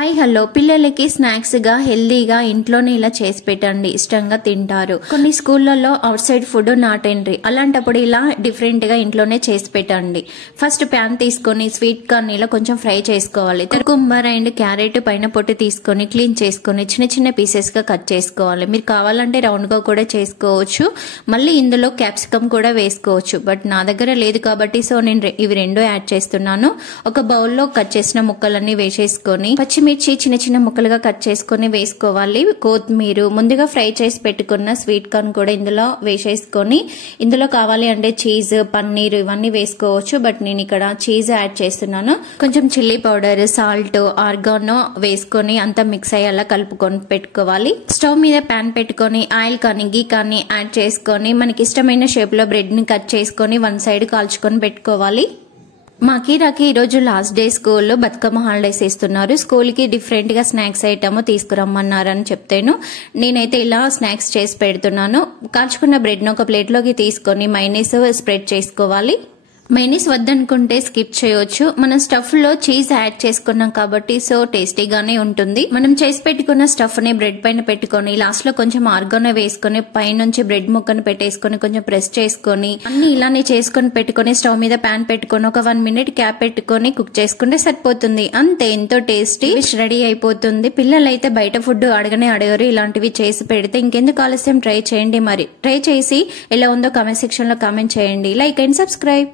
Hi hello పిల్లలకి snacks గా హెల్దీగా ఇంట్లోనే ఇలా చేసి పెట్టండి, ఇష్టంగా తింటారు. కొన్ని స్కూళ్లలో out side food not entry, అలాంటప్పుడు ఇలా డిఫరెంట్ గా ఇంట్లోనే చేసి పెట్టండి. ఫస్ట్ ప్యాన్ తీసుకొని స్వీట్ కార్న్ ఇలా కొంచెం ఫ్రై చేసుకోవాలి. కుకుంబర్ అండ్ క్యారెట్ పైన పొట్టు తీసుకొని క్లీన్ చేసుకొని చిన్న చిన్న పీసెస్ గా కట్ చేసుకోవాలి. మీరు కావాలంటే రౌండ్ గా కూడా చేసుకోవచ్చు, మళ్ళీ ఇందులో క్యాప్సికమ్ కూడా వేసుకోవచ్చు. బట్ నా దగ్గర లేదు కాబట్టి సో నేను ఇవి రెండు యాడ్ చేస్తున్నాను. ఒక బౌల్లో కట్ చేసిన ముక్కలన్నీ వేసేసుకొని పచ్చిమిర్చి చిన్న చిన్న ముక్కలుగా కట్ చేసుకుని వేసుకోవాలి. కొత్తిమీర, ముందుగా ఫ్రై చేసి పెట్టుకున్న స్వీట్ కార్న్ కూడా ఇందులో వేసేసుకొని ఇందులో కావాలి అంటే చీజ్, పన్నీర్ ఇవన్నీ వేసుకోవచ్చు. బట్ నేను ఇక్కడ చీజ్ యాడ్ చేస్తున్నాను. కొంచెం చిల్లీ పౌడర్, సాల్ట్, ఆర్గానో వేసుకొని అంతా మిక్స్ అయ్యేలా కలుపుకొని పెట్టుకోవాలి. స్టవ్ మీద ప్యాన్ పెట్టుకొని ఆయిల్ కానీ గీ కానీ యాడ్ చేసుకొని మనకి ఇష్టమైన షేప్ లో బ్రెడ్ ని కట్ చేసుకొని వన్ సైడ్ కాల్చుకొని పెట్టుకోవాలి. మా కీరాకి ఈరోజు లాస్ట్ డే స్కూల్లో బతుకమ్మ హాలిడేస్ ఇస్తున్నారు. స్కూల్ కి డిఫరెంట్ గా స్నాక్స్ ఐటమ్ తీసుకురమ్మన్నారని చెప్తాను. నేనైతే ఇలా స్నాక్స్ చేసి పెడుతున్నాను. కాల్చుకున్న బ్రెడ్ ను ఒక ప్లేట్ లోకి తీసుకొని మైనీస్ స్ప్రెడ్ చేసుకోవాలి. మైనీస్ వద్దనుకుంటే స్కిప్ చేయొచ్చు. మనం స్టఫ్ లో చీజ్ యాడ్ చేసుకున్నాం కాబట్టి సో టేస్టీగానే ఉంటుంది. మనం చేసి పెట్టుకున్న స్టఫ్ ని బ్రెడ్ పైన పెట్టుకొని లాస్ట్ లో కొంచెం ఆర్గానో వేసుకొని పైనుంచి బ్రెడ్ ముక్కను పెట్టేసుకొని కొంచెం ప్రెస్ చేసుకొని అన్ని ఇలానే చేసుకొని పెట్టుకొని స్టవ్ మీద ప్యాన్ పెట్టుకొని ఒక 1 minute క్యాప్ పెట్టుకొని కుక్ చేసుకుంటే సరిపోతుంది. అంతే, ఎంతో టేస్టీ డిష్ రెడీ అయిపోతుంది. పిల్లలైతే బయట ఫుడ్ అడగరు. ఇలాంటివి చేసి పెడితే ఇంకెందుకు ఆలస్యం, ట్రై చేయండి. మరి ట్రై చేసి ఎలా ఉందో కామెంట్ సెక్షన్ లో కామెంట్ చేయండి. Like and subscribe.